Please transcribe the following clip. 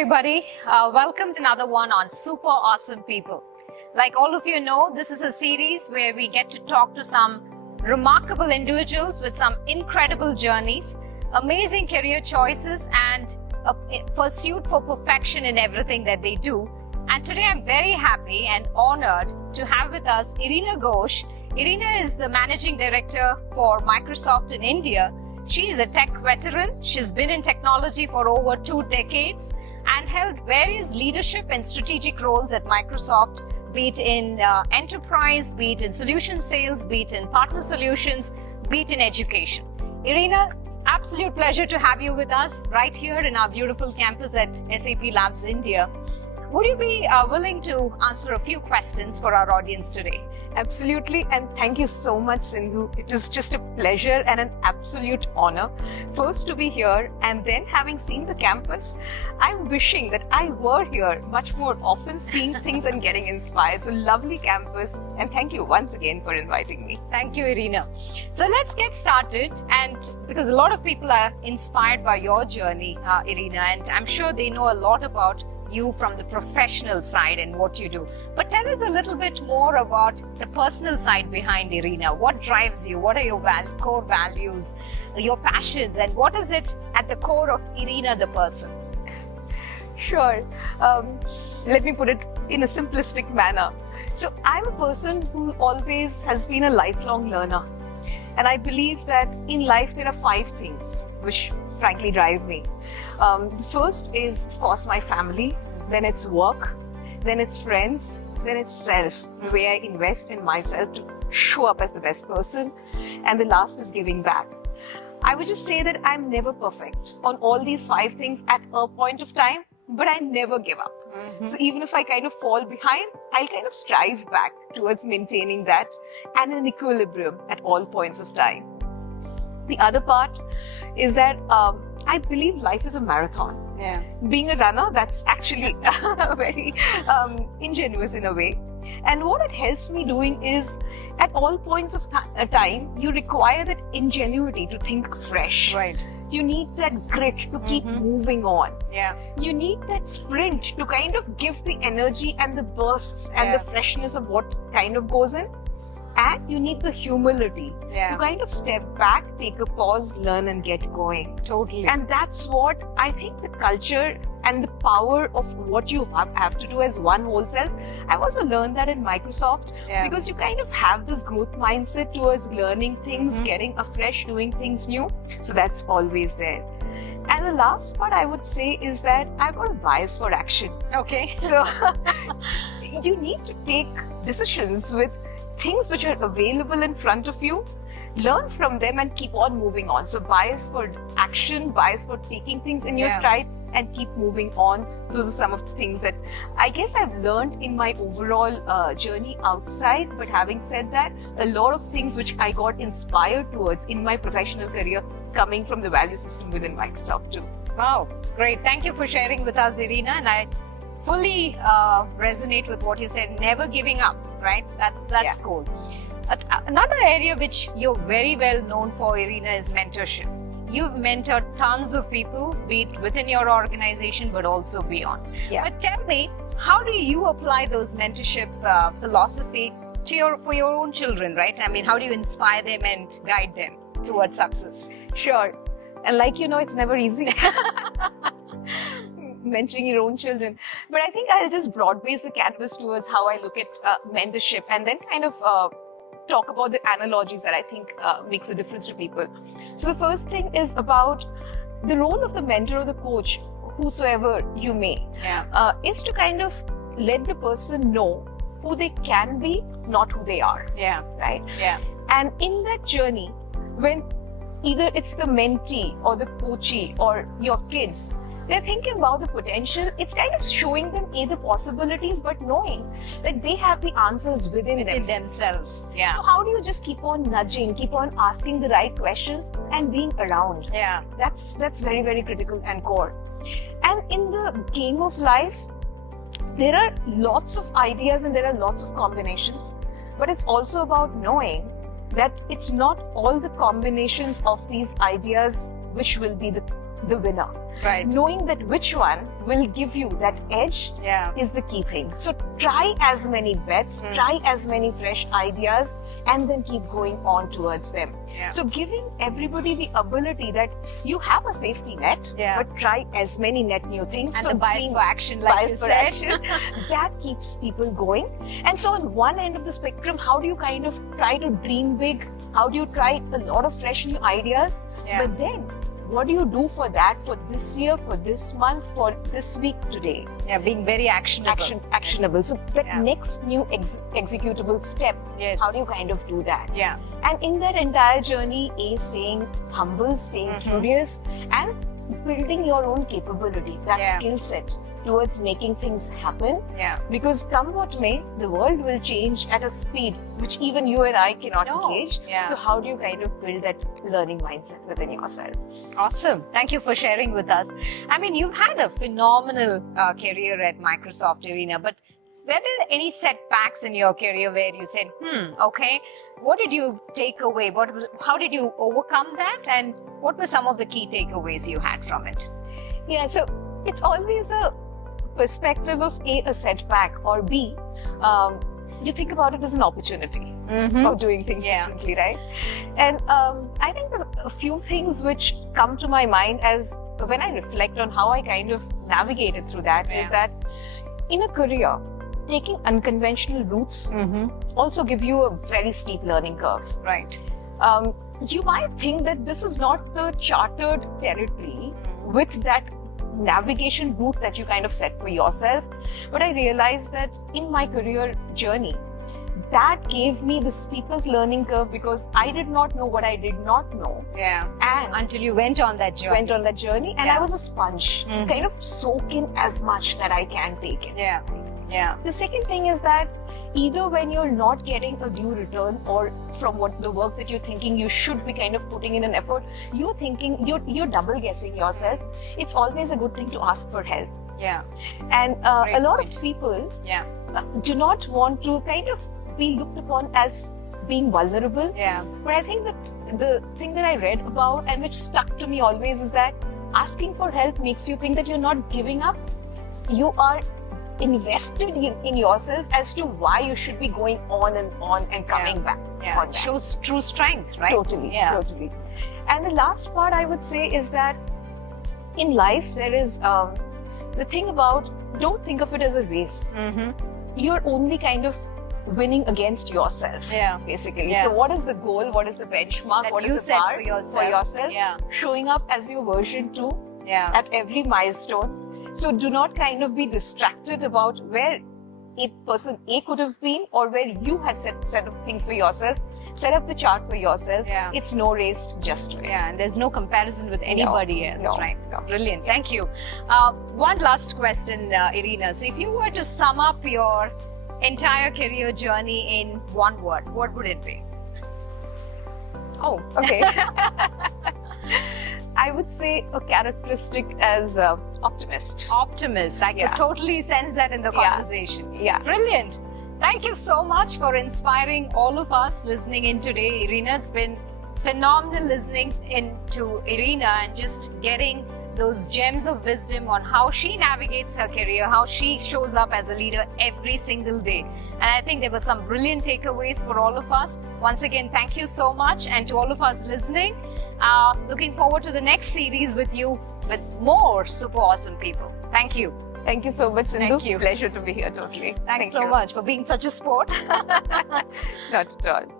everybody. Welcome to another one on Super Awesome People. Like all of you know, this is a series where we get to talk to some remarkable individuals with some incredible journeys, amazing career choices, and a pursuit for perfection in everything that they do. And today I'm very happy and honored to have with us Irina Ghose. Irina is the Managing Director for Microsoft in India. She is a tech veteran. She's been in technology for over 2 decades and held various leadership and strategic roles at Microsoft, be it in enterprise, be it in solution sales, be it in partner solutions, be it in education. Irina, absolute pleasure to have you with us right here in our beautiful campus at SAP Labs India. Would you be willing to answer a few questions for our audience today? Absolutely, and thank you so much, Sindhu. It is just a pleasure and an absolute honor. First to be here, and then having seen the campus, I'm wishing that I were here much more often, seeing things and getting inspired. So lovely campus, and thank you once again for inviting me. Thank you, Irina. So let's get started, and because a lot of people are inspired by your journey, Irina, and I'm sure they know a lot about you from the professional side and what you do. But tell us a little bit more about the personal side behind Irina. What drives you? What are your core values, your passions, and what is it at the core of Irina the person? Sure. Let me put it in a simplistic manner. So I'm a person who always has been a lifelong learner. And I believe that in life there are 5 things which frankly drive me. The first is, of course, my family, then it's work, then it's friends, then it's self, the way I invest in myself to show up as the best person, and the last is giving back. I would just say that I'm never perfect on all these 5 things at a point of time, but I never give up. So even if I kind of fall behind, I'll kind of strive back towards maintaining that and an equilibrium at all points of time. The other part is that I believe life is a marathon. Yeah. Being a runner, that's actually very ingenuous in a way. And what it helps me doing is, at all points of time, you require that ingenuity to think fresh. Right. You need that grit to keep moving on. Yeah. You need that sprint to kind of give the energy and the bursts and the freshness of what kind of goes in. And you need the humility to kind of step back, take a pause, learn and get going. Totally. And that's what I think the culture and the power of what you have to do as one whole self. I've also learned that in Microsoft because you kind of have this growth mindset towards learning things, getting afresh, doing things new. So that's always there. And the last part I would say is that I've got a bias for action. Okay. So you need to take decisions with things which are available in front of you, learn from them and keep on moving on. So bias for action, bias for taking things in your stride and keep moving on. Those are some of the things that I guess I've learned in my overall journey outside. But having said that, a lot of things which I got inspired towards in my professional career coming from the value system within Microsoft too. Wow, great. Thank you for sharing with us, Irina. And I fully resonate with what you said, never giving up, right? That's cool. Another area which you're very well known for, Irina, is mentorship. You've mentored tons of people, be it within your organization, but also beyond. Yeah. But tell me, how do you apply those mentorship philosophy for your own children, right? I mean, how do you inspire them and guide them towards success? Sure. And like you know, it's never easy. Mentoring your own children. But I think I'll just broad base the canvas towards how I look at mentorship and then kind of talk about the analogies that I think makes a difference to people. So the first thing is about the role of the mentor or the coach, whosoever you may, is to kind of let the person know who they can be, not who they are. Yeah. Right? Yeah. And in that journey, when either it's the mentee or the coachee or your kids, they're thinking about the potential. It's kind of showing them the possibilities, but knowing that they have the answers within themselves. Yeah. So how do you just keep on nudging, keep on asking the right questions and being around? Yeah. That's very, very critical and core. And in the game of life, there are lots of ideas and there are lots of combinations, but it's also about knowing that it's not all the combinations of these ideas which will be the the winner. Right. Knowing that which one will give you that edge is the key thing. So try as many bets, try as many fresh ideas, and then keep going on towards them. Yeah. So giving everybody the ability that you have a safety net, but try as many net new things. And so the bias for action, like you said. action, that keeps people going. And so on one end of the spectrum, how do you kind of try to dream big? How do you try a lot of fresh new ideas? Yeah. But then, what do you do for that, for this year, for this month, for this week, today? Yeah, being very actionable. Actionable. Yes. So that next new executable step, how do you kind of do that? Yeah. And in that entire journey, staying humble, staying curious, and building your own capability, that skill set towards making things happen. Yeah. Because come what may, the world will change at a speed which even you and I cannot engage. Yeah. So how do you kind of build that learning mindset within yourself? Awesome. Thank you for sharing with us. I mean, you've had a phenomenal career at Microsoft, Irina, but were there any setbacks in your career where you said, okay, what did you take away? How did you overcome that? And what were some of the key takeaways you had from it? Yeah, so it's always a perspective of A, setback, or B, you think about it as an opportunity of doing things differently, right? And I think a few things which come to my mind as when I reflect on how I kind of navigated through that is that in a career, taking unconventional routes also give you a very steep learning curve. Right. You might think that this is not the chartered territory with that navigation route that you kind of set for yourself. But I realized that in my career journey, that gave me the steepest learning curve because I did not know what I did not know. Yeah. And until you went on that journey. And I was a sponge, kind of soak in as much that I can take in. Yeah. Yeah. The second thing is that either when you're not getting a due return or from what the work that you're thinking you should be kind of putting in an effort, you're thinking, you're double guessing yourself. It's always a good thing to ask for help. Yeah. And a lot of people do not want to kind of be looked upon as being vulnerable. Yeah. But I think that the thing that I read about and which stuck to me always is that asking for help makes you think that you're not giving up. You are invested in yourself as to why you should be going on and coming back. Yeah, it shows true strength, right? Totally, totally. And the last part I would say is that in life there is the thing about don't think of it as a race. You're only kind of winning against yourself, basically. So what is the goal? What is the benchmark? That what you is the set bar for yourself? Showing up as your version 2 at every milestone. So do not kind of be distracted about where person A could have been or where you had set up things for yourself. Set up the chart for yourself. It's no race, just race. Yeah, and there's no comparison with anybody else, right? No. Brilliant. Thank you. One last question, Irina. So if you were to sum up your entire career journey in one word, what would it be? Oh, okay. I would say a characteristic as optimist. Optimist. I could totally sense that in the conversation. Yeah. Brilliant. Thank you so much for inspiring all of us listening in today, Irina. It's been phenomenal listening into Irina and just getting those gems of wisdom on how she navigates her career, how she shows up as a leader every single day. And I think there were some brilliant takeaways for all of us. Once again, thank you so much. And to all of us listening, looking forward to the next series with you with more super awesome people. Thank you. Thank you so much, Sindhu. Thank you. Pleasure to be here, totally. Thanks so much for being such a sport. Not at all.